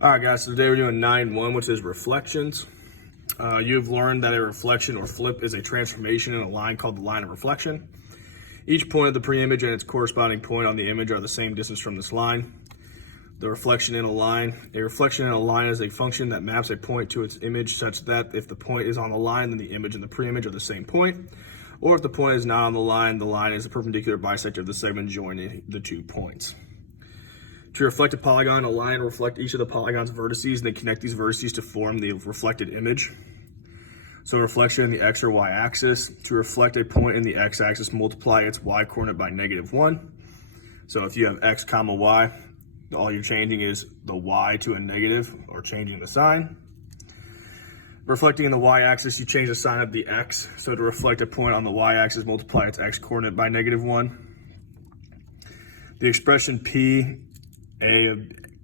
All right, guys, so today we're doing 9.1, which is reflections. You've learned that a reflection or flip is a transformation in a line called the line of reflection. Each point of the pre-image and its corresponding point on the image are the same distance from this line. The reflection in a line. A reflection in a line is a function that maps a point to its image such that if the point is on the line, then the image and the pre-image are the same point. Or if the point is not on the line is a perpendicular bisector of the segment joining the 2 points. To reflect a polygon, a line will reflect each of the polygon's vertices and then connect these vertices to form the reflected image. So reflection in the x or y axis. To reflect a point in the x-axis, multiply its y coordinate by -1. So if you have x comma y, all you're changing is the y to a negative or changing the sign. Reflecting in the y-axis, you change the sign of the x. So to reflect a point on the y-axis, multiply its x coordinate by -1. The expression p a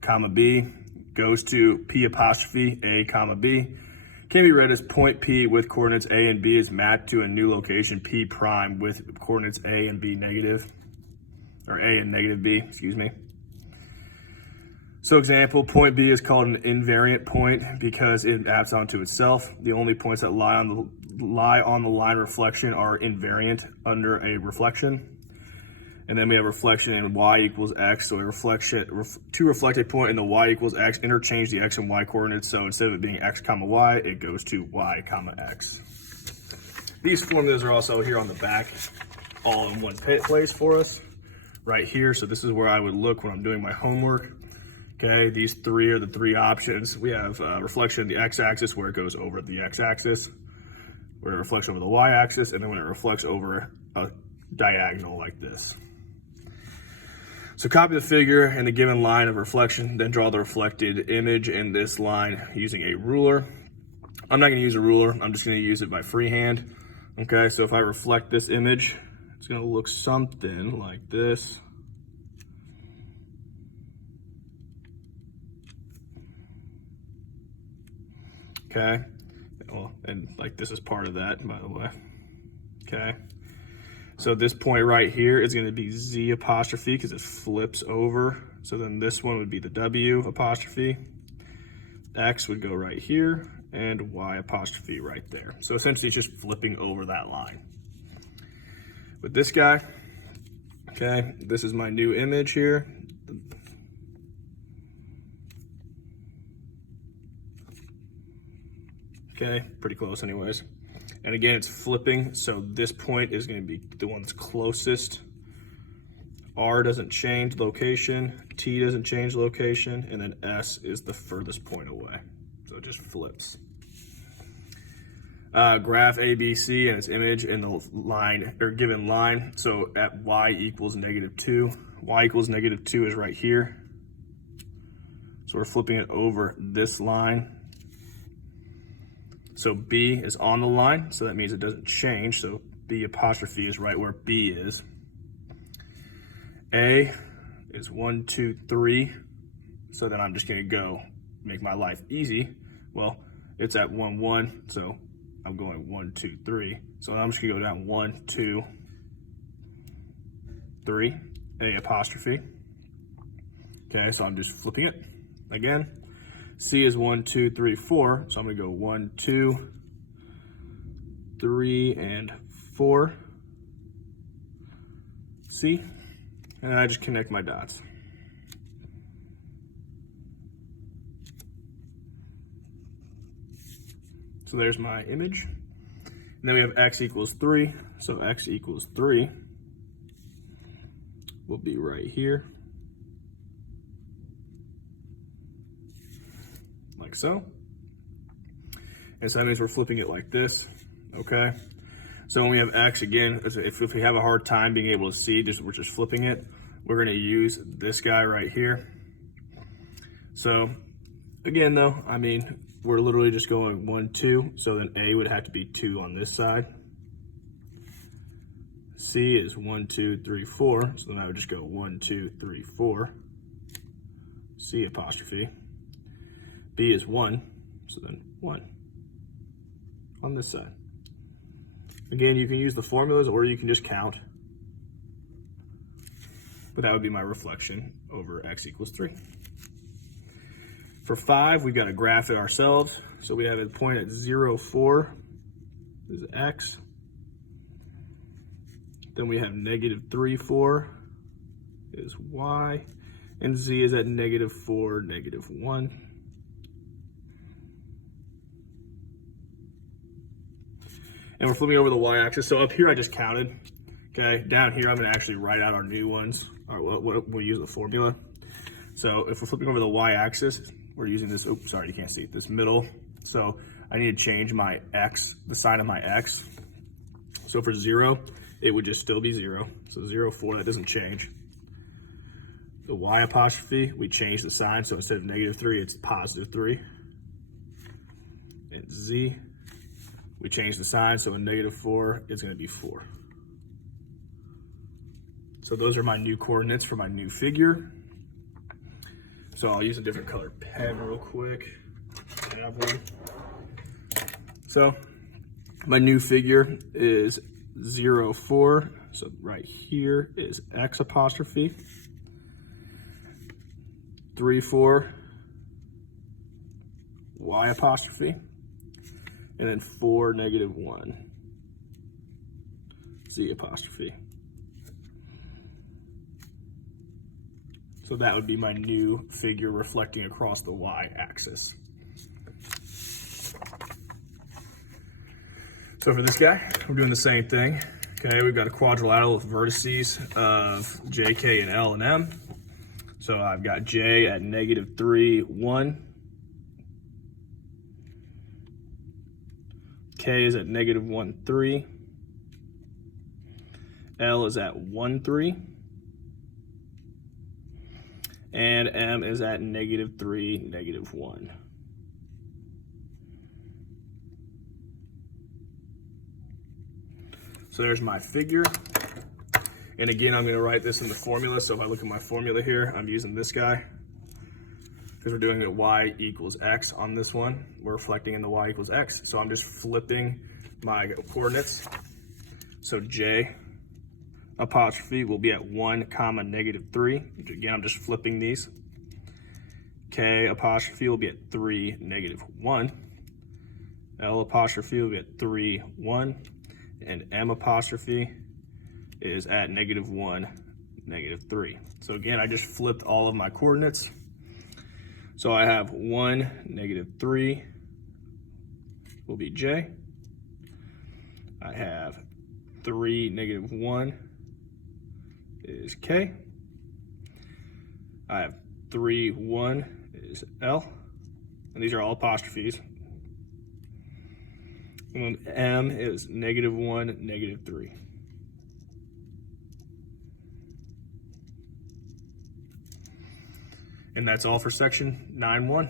comma b goes to p apostrophe a comma b can be read as point p with coordinates a and b is mapped to a new location p prime with coordinates a and b negative, or a and negative b, excuse me. So example, point B is called an invariant point because it maps onto itself. The only points that lie on the line reflection are invariant under a reflection. And then we have reflection in y equals x. So to reflect a point in the y equals x, interchange the x and y coordinates. So instead of it being x comma y, it goes to y comma x. These formulas are also here on the back, all in one place for us, right here. So this is where I would look when I'm doing my homework. Okay, these three are the three options. We have reflection in the x-axis where it goes over the x-axis, where it reflects over the y-axis, and then when it reflects over a diagonal like this. So copy the figure and the given line of reflection, then draw the reflected image in this line using a ruler. I'm not going to use a ruler, I'm just going to use it by freehand. Okay, so if I reflect this image, it's going to look something like this. Okay, well, and like this is part of that, by the way. Okay. So this point right here is going to be Z apostrophe because it flips over. So then this one would be the W apostrophe. X would go right here and Y apostrophe right there. So essentially it's just flipping over that line. With this guy, okay, this is my new image here. Okay, pretty close anyways. And again, it's flipping, so this point is going to be the one that's closest. R doesn't change location, T doesn't change location, and then S is the furthest point away. So it just flips. Graph ABC and its image in the line, or given line. So at Y equals -2. Y equals -2 is right here. So we're flipping it over this line. So B is on the line, so that means it doesn't change. So B apostrophe is right where B is. A is 1, 2, 3. So then I'm just gonna go make my life easy. Well, it's at 1, 1, so I'm going 1, 2, 3. So I'm just gonna go down 1, 2, 3, A apostrophe. Okay, so I'm just flipping it again. C is 1, 2, 3, 4. So I'm gonna go 1, 2, 3, and 4. C, and I just connect my dots. So there's my image. And then we have x equals 3. So x equals 3 will be right here. Like so. And so that means we're flipping it like this, okay? So when we have x, again, if we have a hard time being able to see, we're just flipping it, we're gonna use this guy right here. So again though, I mean, we're literally just going 1, 2, so then A would have to be 2 on this side. C is 1, 2, 3, 4, so then I would just go 1, 2, 3, 4, C apostrophe. B is 1, so then 1 on this side. Again, you can use the formulas or you can just count. But that would be my reflection over x equals 3. For 5, we've got to graph it ourselves. So we have a point at 0, 4 is x. Then we have -3, 4 is y. And z is at -4, -1. And we're flipping over the y-axis. So up here I just counted. Okay, down here I'm going to actually write out our new ones. Or we'll use the formula. So if we're flipping over the y-axis, we're using this, oops, sorry, you can't see it, this middle. So I need to change my x, the sign of my x. So for 0, it would just still be 0. So 0, 4, that doesn't change. The y apostrophe, we change the sign. So instead of -3, it's +3. And z, we change the sign. So a -4 is going to be 4. So those are my new coordinates for my new figure. So I'll use a different color pen real quick. I have one. So my new figure is 0, 4. So right here is x apostrophe. 3, 4, y apostrophe. And then 4, -1, z apostrophe. So that would be my new figure reflecting across the y-axis. So for this guy, we're doing the same thing. Okay, we've got a quadrilateral with vertices of j, k, and l and m. So I've got j at -3, 1. K is at -1, 3. L is at 1, 3. And m is at -3, -1. So there's my figure. And again, I'm going to write this in the formula. So if I look at my formula here, I'm using this guy. Because we're doing it y equals x on this one. We're reflecting in the y equals x. So I'm just flipping my coordinates. So j apostrophe will be at 1, -3. Again, I'm just flipping these. K apostrophe will be at 3, -1. L apostrophe will be at 3, 1. And M apostrophe is at -1, -3. So again, I just flipped all of my coordinates. So I have 1, -3 will be J. I have 3, -1 is K. I have 3, 1 is L. And these are all apostrophes. And then M is -1, -3. And that's all for section 9.1.